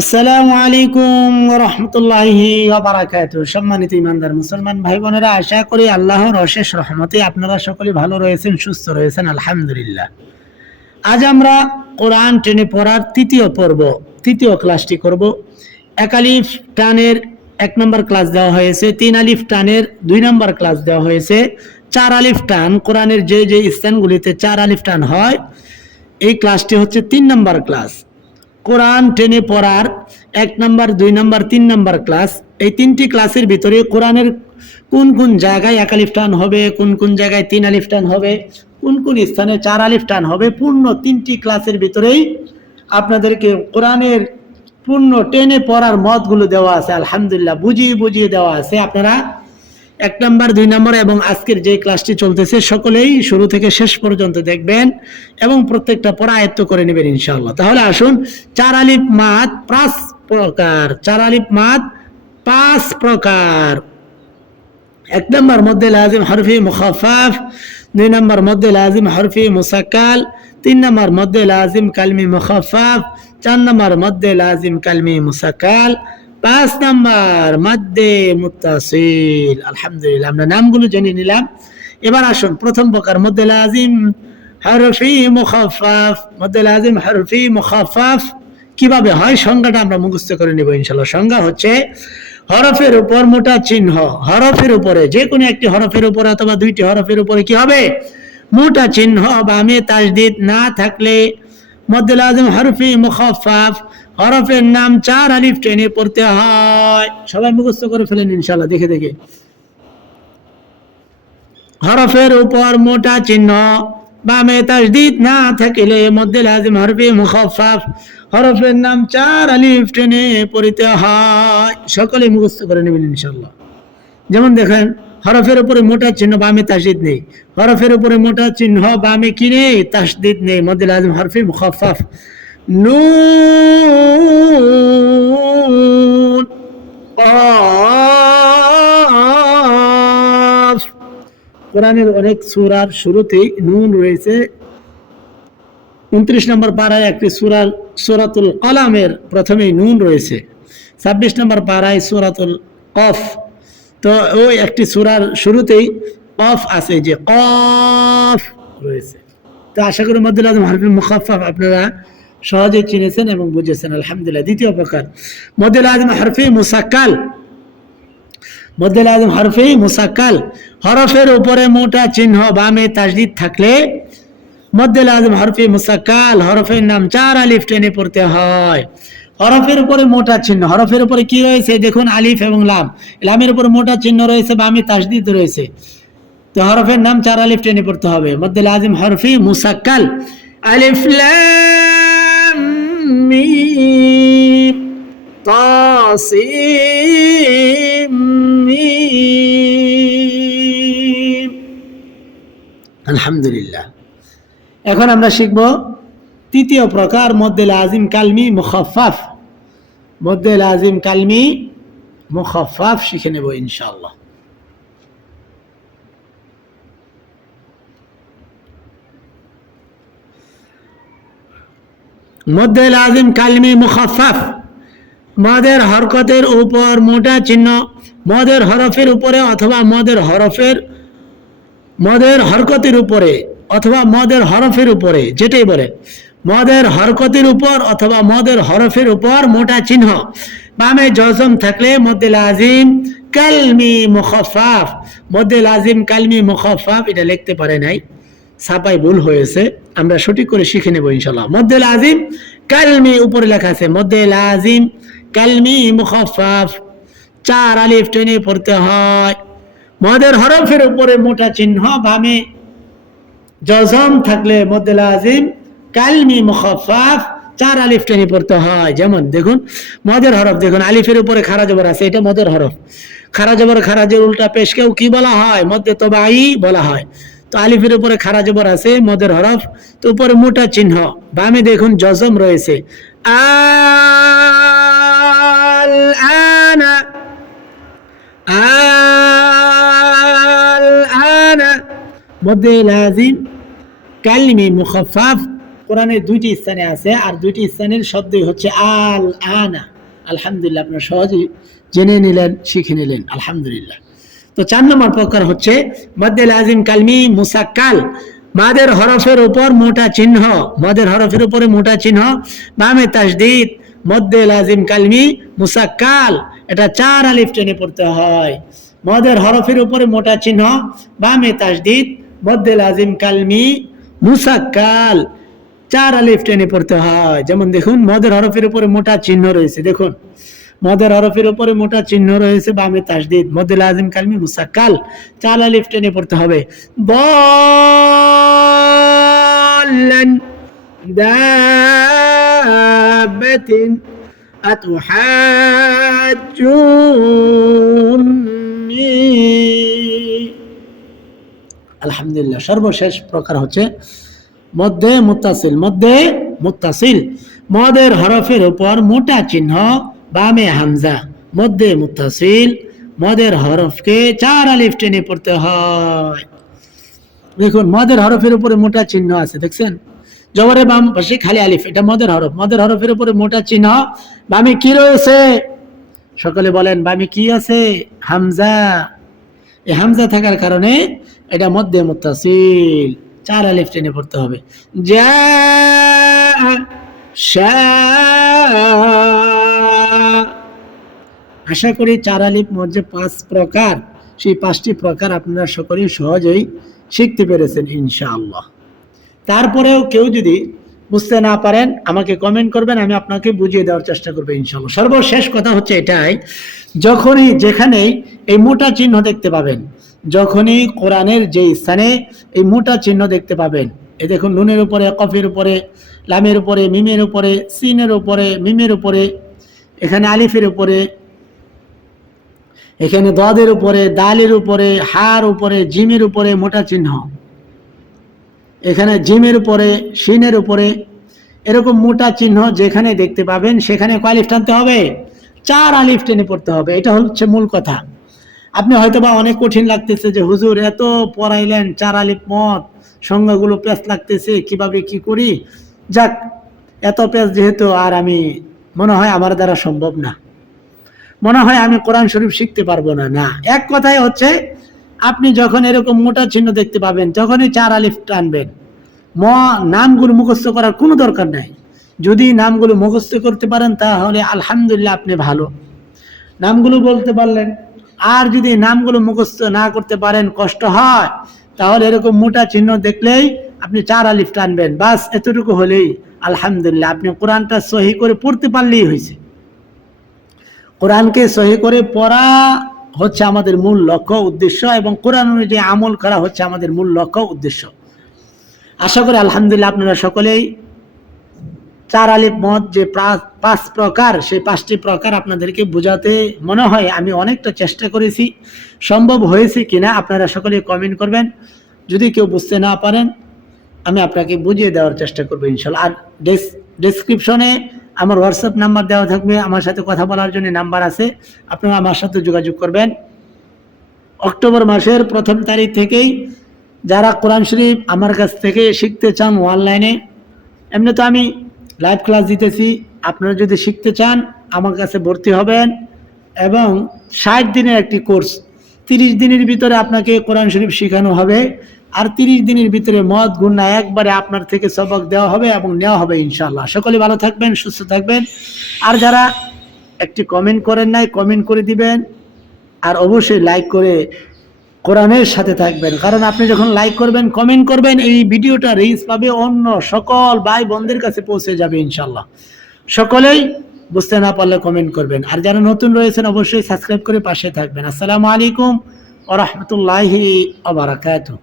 আসসালামু আলাইকুম রহমতুল্লাহি বারাকাত সম্মানিত ইমানদার মুসলমান ভাই বোনেরা, আশা করি আল্লাহর অশেষ রহমতে আপনারা সকলে ভালো রয়েছেন, সুস্থ রয়েছেন, আলহামদুলিল্লাহ। আজ আমরা কোরআন টেনে পড়ার তৃতীয় পর্ব, তৃতীয় ক্লাসটি করব। এক আলিফ টানের এক নম্বর ক্লাস দেওয়া হয়েছে, তিন আলিফ টানের দুই নম্বর ক্লাস দেওয়া হয়েছে। চার আলিফ টান, কোরআনের যে যে স্থানগুলিতে চার আলিফ টান হয়, এই ক্লাসটি হচ্ছে তিন নম্বর ক্লাস। কোরআন টেনে পড়ার এক নম্বর, দুই নম্বর, তিন নম্বর ক্লাস, এই তিনটি ক্লাসের ভিতরে কোরআনের কোন কোন জায়গায় এক আলিফ টান হবে, কোন কোন জায়গায় তিন আলিফ টান হবে, কোন কোন স্থানে চার আলিফ টান হবে, পূর্ণ তিনটি ক্লাসের ভিতরেই আপনাদেরকে কোরআনের পূর্ণ টেনে পড়ার মতগুলো দেওয়া আছে, আলহামদুলিল্লাহ, বুঝিয়ে বুঝিয়ে দেওয়া আছে, আপনারা এক নম্বর, দুই নম্বর এবং আজকের যে ক্লাসটি চলতেছে, সকলেই শুরু থেকে শেষ পর্যন্ত দেখবেন এবং প্রত্যেকটা পড়া আয়ত্ত করে নেবেন ইনশাআল্লাহ। তাহলে আসুন চার আলিফ মাত পাঁচ প্রকার চার আলিফ মাত পাঁচ প্রকার। এক নম্বর মধ্যে লাজিম হরফি মুখাফাফ, দুই নম্বর মধ্যে লাজিম হরফি মুসাকাল তিন নম্বর মধ্যে লাজিম কালমি মুখাফাফ, চার নম্বর মধ্যে লাজিম কালমি মুসাক্কাল পাঁচ নাম্বার, মাদ্দে মুতাসিল আলহামদুলিল্লাহ, আমরা নামগুলো জেনে নিলাম। এবার আসুন, প্রথম প্রকার মধ্যে লাজিম, হরফি মুখাফাফ মধ্যে লাজিম, হরফি মুখাফাফ কীভাবে হয়? সংজ্ঞাটা আমরা মুখস্থ করে নেব ইনশাল্লাহ সংজ্ঞা হচ্ছে হরফের উপর মোটা চিহ্ন। হরফের উপরে, যে কোনো একটি হরফের উপরে অথবা দুইটি হরফের উপরে কি হবে? মোটা চিহ্ন বামে তাজদিদ না থাকলে মধ্যে লাজম, হরফি মুখাফাফ হরফের নাম চার আলিফ টেনে পড়তে হয়। সবাই মুখস্থ করে ফেলেন ইনশাল্লাহ দেখে দেখে। হরফের উপর মোটা চিহ্ন, বামে তাজদিদ না থাকিলে মধ্যে লাজিম হরফি মুখাফাফ হরফের নাম চার আলিফ টেনে পড়িতে হয়। সকলে মুখস্থ করে নেবেন ইনশাল্লাহ যেমন দেখেন, হরফের উপরে মোটা চিহ্ন, বামে তাসদিদ নেই। হরফের উপরে মোটা চিহ্ন, বামে কি নেই? তাসদিদ নেই। মধ্যে লাজিম হরফি মুখাফাফ নুন। কোরআনের অনেক সূরার শুরুতেই নুন রয়েছে। উনত্রিশ নম্বর পাড়ায় একটি সুরার, সুরাতুল কলামের প্রথমেই নুন রয়েছে। ছাব্বিশ নম্বর পাড়ায় সুরাতুল কফ। তো ওই একটি সুরার শুরুতেই কফ আছে, যে কফ রয়েছে। তো আশা করি মধ্যে আজম হারফি মুখাফাফ আপনারা সহজে চিনেছেন এবং বুঝেছেন, আলহামদুলিল্লাহ। দ্বিতীয় প্রকার মধ্যে আজম হারফি মুসাক্কাল। মধ্যে আজম হরফে মুসাক্কাল। হরফের উপরে মোটা চিহ্ন, বামে তাজদিদ থাকলে মধ্যে আজম হরফে মুসাক্কাল, হরফের নাম চার আলিফ টেনে পড়তে হয়। হরফের উপরে মোটা চিহ্ন, হরফের উপরে কি রয়েছে? দেখুন, আলিফ এবং লাম। লামের উপরে মোটা চিহ্ন রয়েছে, বামে তাজদিদ রয়েছে। তো হরফের নাম চার আলিফ টেনে পড়তে হবে। মধ্যে আজিম হরফি মুসাক্কাল। আলিফ, লাম। মিম তাসিম মিম আলহামদুলিল্লাহ। এখন আমরা শিখব তৃতীয় প্রকার মধ্যে লাজিম কালমি মুখফাফ মধ্যে লাজিম কালমি মুখফাফ শিখে নেব ইনশাআল্লাহ। মধ্যে লাজিম কালমি মুখফাফ। মদের হরকতের উপর মোটা চিহ্ন, মদের হরফের উপরে অথবা মদের হরফের, মদের হরকতের উপরে অথবা মদের হরফের উপরে, যেটাই বলে। মদের হরকতের উপর অথবা মদের হরফের উপর মোটা চিহ্ন। বামে জজম থাকলে মধ্যে লাজিম কালমি মুখফাফ। মধ্যে লাজিম কালমি মুখফাফ, এটা লিখতে পারে নাই। ছাপাই ভুল হয়েছে, আমরা সঠিক করে শিখে নেব ইনশাল্লাহ মধ্যে লাজিম কালমি, উপরে লেখা আছে মধ্যে লাজিম কালমি মুখফাফ চার আলিফ টেনে পড়তে হয়। মদের হরফের উপরে মোটা চিহ্ন বামে জজম থাকলে মধ্যে লাজিম কালমি মুখফাফ চার আলিফ টেনে পড়তে হয়। যেমন দেখুন, মদের হরফ দেখুন, আলিফের উপরে খারা জবর আছে, এটা মদের হরফ। খারা জবর, খারাজের উল্টা পেশকেও কি বলা হয়? মধ্যে তবাই বলা হয়। তো আলিফের উপরে খারা জবর আছে, মদের হরফ, তো উপরে মোটা চিহ্ন, বামে দেখুন জজম রয়েছে। আনা দুইটি স্থানে আছে, আর দুইটি স্থানের শব্দই হচ্ছে আল আনা। আলহামদুলিল্লাহ, আপনারা সহজেই জেনে নিলেন, শিখে নিলেন, আলহামদুলিল্লাহ। তো চার নম্বর প্রকার হচ্ছে, মদ্দেল আজিম কালমি মুসাক্কাল মাদের হরফের উপর মোটা চিহ্ন, মদের হরফের উপরে মোটা চিহ্ন। বামে তাসদিদ মদ্দে লাজিম কালমি মুসাক্কাল এটা চার আলিফ টেনে পড়তে হয়। মদের হরফের উপরে মোটা চিহ্ন, বামে তাসদিদ মদ্দে লাজিম কালমি মুসাক্কাল চার আলিফ টেনে পড়তে হয়। যেমন দেখুন, মদের হরফের উপরে মোটা চিহ্ন রয়েছে, দেখুন। মদের হরফের উপরে মোটা চিহ্ন রয়েছে বামে তাসদিদ মদ্দে লাজিম কালমি মুসাক্কাল চার আলিফ টেনে পড়তে হবে বলেন دابة أتحاجوني আলহামদুলিল্লাহ সর্বশেষ প্রকার হচ্ছে মধ্যে মুত্তাসিল মধ্যে মুত্তাসিল মদের হরফের উপর মোটা চিহ্ন বামে হামজা, মধ্যে মুত্তাসিল, মদের হরফকে চার আলিফ টেনে পড়তে হয়। দেখুন, মদের হরফের উপরে মোটা চিহ্ন আছে, দেখছেন? জবরে বাম পাশে খালি আলিফ, এটা মদের হরফ। মদের হরফের উপরে মোটা চিহ্ন, বামে কি রয়েছে? সকলে বলেন, বামে কি আছে? হামজা। এই হামজা থাকার কারণে এটা মধ্যে মুত্তাসিল, চার আলিফ টেনে পড়তে হবে। যা আশা করি চার আলিফ যে পাঁচ প্রকার, সেই পাঁচটি প্রকার আপনারা সকলেই সহজেই শিখতে পেরেছেন ইনশাআল্লাহ। তারপরেও কেউ যদি বুঝতে না পারেন, আমাকে কমেন্ট করবেন, আমি আপনাকে বুঝিয়ে দেওয়ার চেষ্টা করব ইনশাল্লাহ সর্বশেষ কথা হচ্ছে এটাই, যখনই যেখানেই এই মোটা চিহ্ন দেখতে পাবেন, যখনই কোরআনের যে স্থানে এই মোটা চিহ্ন দেখতে পাবেন, এই দেখুন নুনের উপরে, কফের উপরে, লামের উপরে, মিমের উপরে, সিনের উপরে, মিমের উপরে, এখানে আলিফের উপরে এখানে দদের উপরে, দালের উপরে হার উপরে, জিমের উপরে মোটা চিহ্ন। এখানে জিমের উপরে, শিনের উপরে এরকম মোটা চিহ্ন যেখানে দেখতে পাবেন, সেখানে কয় আলিফ টানতে হবে? চার আলিফ টেনে পড়তে হবে, এটা হচ্ছে মূল কথা। আপনি হয়তো বা অনেক কঠিন লাগতেছে যে, হুজুর, এত পড়াইলেন, চার আলিফ মত সংজ্ঞাগুলো পেঁচ লাগতেছে, কীভাবে কি করি? যাক, এত পেঁচ যেহেতু আর আমি, মনে হয় আমার দ্বারা সম্ভব না। মনে হয় আমি কোরআন শরীফ শিখতে পারব না। না, এক কথাই হচ্ছে, আপনি যখন এরকম মোটা চিহ্ন দেখতে পাবেন, তখনই চার আলিফ টানবেন। ম, নামগুলো মুখস্থ করার কোনো দরকার নাই। যদি নামগুলো মুখস্থ করতে পারেন, তাহলে আলহামদুলিল্লাহ আপনি ভালো। নামগুলো বলতে পারলেন। আর যদি নামগুলো মুখস্থ না করতে পারেন, কষ্ট হয়, তাহলে এরকম মোটা চিহ্ন দেখলেই আপনি চার আলিফ টানবেন। বাস, এতটুকু হলেই আলহামদুলিল্লাহ, আপনি কোরআনটা সহি করে পড়তে পারলেই হয়েছে। কোরআনকে সহি করে পড়া হচ্ছে আমাদের মূল লক্ষ্য, উদ্দেশ্য এবং কোরআন অনুযায়ী আমল করা হচ্ছে আমাদের মূল লক্ষ্য, উদ্দেশ্য। আশা করি আলহামদুলিল্লাহ আপনারা সকলেই চার আলিফ মত যে পাঁচ প্রকার, সেই পাঁচটি প্রকার আপনাদেরকে বোঝাতে মনে হয়, আমি অনেকটা চেষ্টা করেছি, সম্ভব হয়েছে কিনা আপনারা সকলে কমেন্ট করবেন। যদি কেউ বুঝতে না পারেন, আমি আপনাকে বুঝিয়ে দেওয়ার চেষ্টা করব ইনশাল্লাহ। আর ডেসক্রিপশনে আমার হোয়াটসঅ্যাপ নাম্বার দেওয়া থাকবে, আমার সাথে কথা বলার জন্য নাম্বার আছে, আপনারা আমার সাথে যোগাযোগ করবেন। অক্টোবর মাসের প্রথম তারিখ থেকেই যারা কোরআন শরীফ আমার কাছ থেকে শিখতে চান অনলাইনে, এমনি তো আমি লাইভ ক্লাস দিতেছি, আপনারা যদি শিখতে চান, আমার কাছে ভর্তি হবেন এবং ষাট দিনের একটি কোর্স তিরিশ দিনের ভিতরে আপনাকে কোরআন শরীফ শেখানো হবে। আর তিরিশ দিনের ভিতরে মদ, গুন্না একবারে আপনার থেকে সবক দেওয়া হবে এবং নেওয়া হবে ইনশাল্লাহ সকলে ভালো থাকবেন, সুস্থ থাকবেন। আর যারা একটি কমেন্ট করেন নাই কমেন্ট করে দিবেন। আর অবশ্যই লাইক করে কোরআনের সাথে থাকবেন। কারণ আপনি যখন লাইক করবেন কমেন্ট করবেন, এই ভিডিওটা রিচ পাবে অন্য সকল ভাই বোনদের কাছে পৌঁছে যাবে ইনশাল্লাহ সকলেই বুঝতে না পারলে কমেন্ট করবেন। আর যারা নতুন রয়েছেন, অবশ্যই সাবস্ক্রাইব করে পাশে থাকবেন। আসসালামু আলাইকুম ওরহমতুল্লাহি আবরাকাতুহ